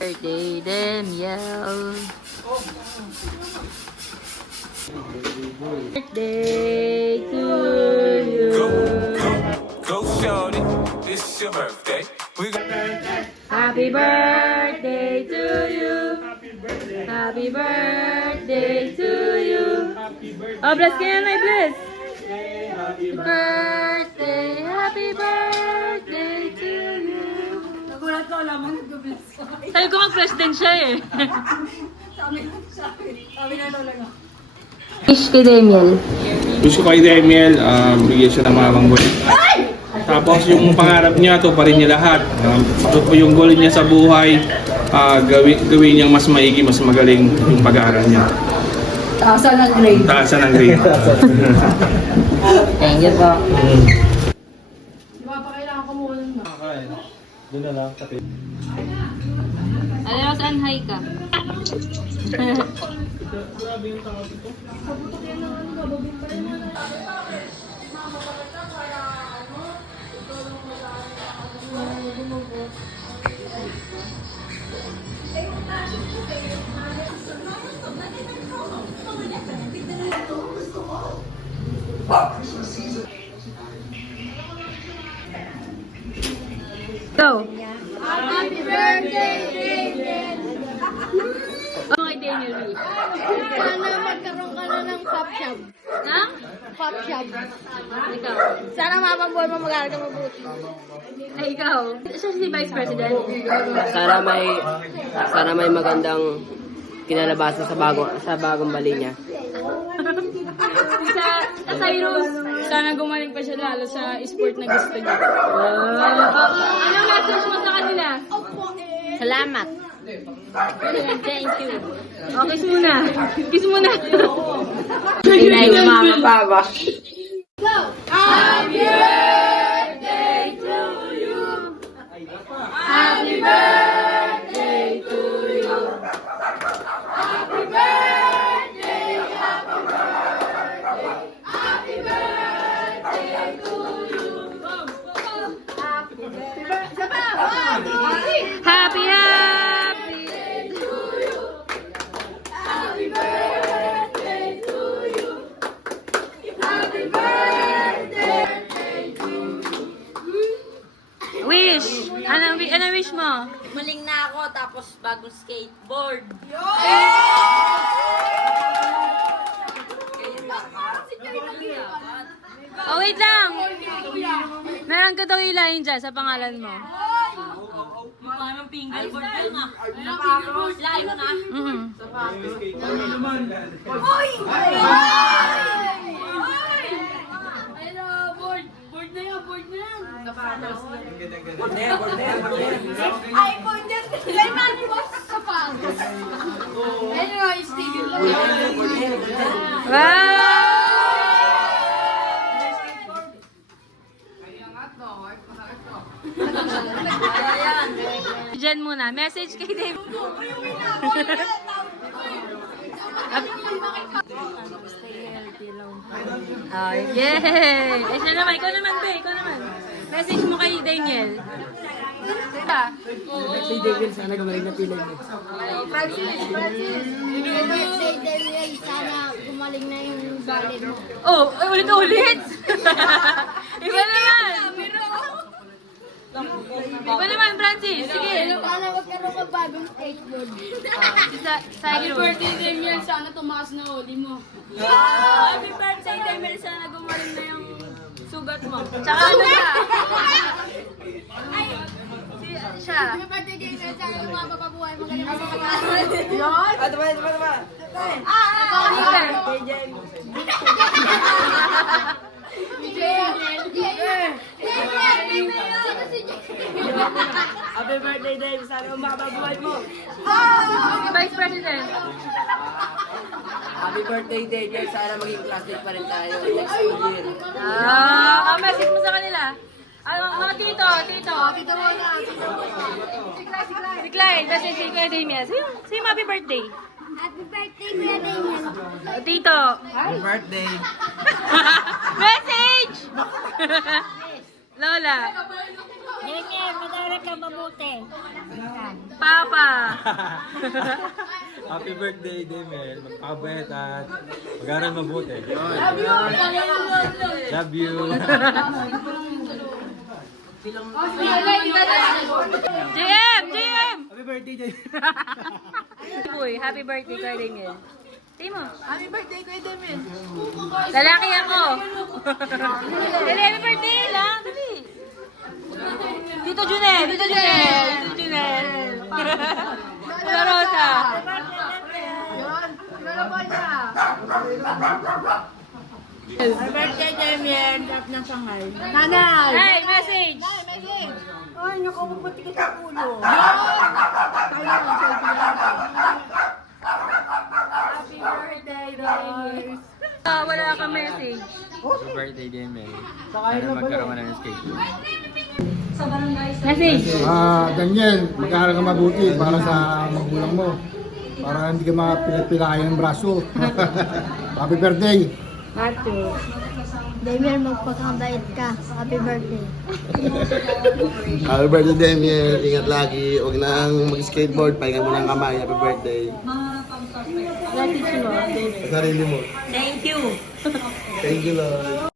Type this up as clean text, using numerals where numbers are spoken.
Birthday, Daniel. Birthday to you. Go, shorty. It's your birthday. Happy birthday to you. Happy birthday to you. Oh, bless ka yan, ay bless. Happy birthday to you. Nagulat ko, alam mo, nag-bless ko. Sabi ko mag-president siya eh. Sabi na talaga. Wish kay Daniel. Wish ko kay Daniel, bigyan siya ng mga manggoy. Tapos yung pangarap niya, ito pa rin niya lahat. Ito po yung goal niya sa buhay. Gawin niyang mas maigi, mas magaling yung pag-aaral niya. Taasan ng grade. Taasan ng grade. Thank you po. Di ba pa kailangan ko muna na? Doon na lang, kapit. Alam mo saan hi ka? Go! Happy birthday, Daniel! Ano kay Daniel wish? Sana magkaroon ka na ng pop shop. Nang? Pop shop. Ikaw. Sana mapag-boy mo mag-aaral ka mabuti. Ay, ikaw. Siya si Vice President. Sana may magandang kinalabasan sa bagong bali niya. Sa Cyrus, sana gumaling pa siya lalo sa sport na gusto niya. Anong message mo sa kanila? Salamat. Thank you. Oh, kiss muna. Kiss muna. Inay mo mama papa. Happy birthday to you. Happy birthday to you. Happy birthday, happy birthday. Happy birthday to you. Happy birthday. Saba, 1, 2, 3. Happy, happy. Happy birthday to you. Happy birthday to you. Wish. Ano wish mo? Maling na ako, tapos bagong skateboard. Oh, wait lang. Meron ka daw ilahin dyan sa pangalan mo. Parang fingerboard yun ah. Fingerboard, live na. Mhm. Board na yan, board na yan. iPhone dyan. Layman mo sa sapatos. Ayun nga, yung sticker lang. Wow! Diyan muna. Message kay Dave. Oh, yay! Eh, siya naman. Ikaw naman, Be. Ikaw naman. Message mo kay Daniel. Si David sana gumaling na pilay mo. Francis. Birthday, Daniel. Sana gumaling na yung ballet mo. Oh, ulit-ulit! Iba naman! Iba naman, Francis. Sige. Sana magkaroon ka bagong skateboard. Happy birthday, Daniel. Sana tumakas na uli mo. Happy birthday, Daniel. Sana gumaling na yung sugat mo. Tsaka ano siya? Siya. Happy birthday, Daniel. Sana lumabababuhay. Magaling ka sa pag-aaral. Yun. Tama. Happy birthday, Dave. Sana mababuhay mo. Vice President. Happy birthday, Dave. Sana maging classmate pa rin tayo next school year. Message mo sa kanila. Mga tito. Tito muna. Si Clyde, message kay Damian. Say happy birthday. Happy birthday, Kuya Daniel. Tito. Happy birthday. Message! Lola. Nene, mag-aaral ka mabuti. Papa. Happy birthday, Demel. Magpakabait at mag-aral mabuti. Love you. JM! JM! Happy birthday, Demel. Uy, happy birthday kay Daniel. Timo. Happy birthday, Kuya Demel. Lalaki ako. Dali, happy birthday lang. Dali. Tito Junel. Tito Junel. Tito Junel. Tito Rosa. Yun, kilala ba niya? Happy birthday, Demel. Sarap ng sangay. Nanay! Hey, message. Ay, naku, maputi ka sa ulo. Yun! Tayo na lang, selfie lang. Happy birthday, guys. Wala kang message. Happy birthday, Demel. Sana magkaroon ka ng skateboard. Message. Daniel, mag-aaral ka mabuti para sa magulang mo. Para hindi ka mapilay ng braso. Happy birthday! Matthew. Damian, magpakabait ka. Happy birthday. Happy birthday, Daniel. Ingat lagi. Huwag nang mag-skateboard. Pahinga mo ng kamay. Happy birthday. Gratitude mo. Sa sarili mo. Thank you. Thank you, Lord.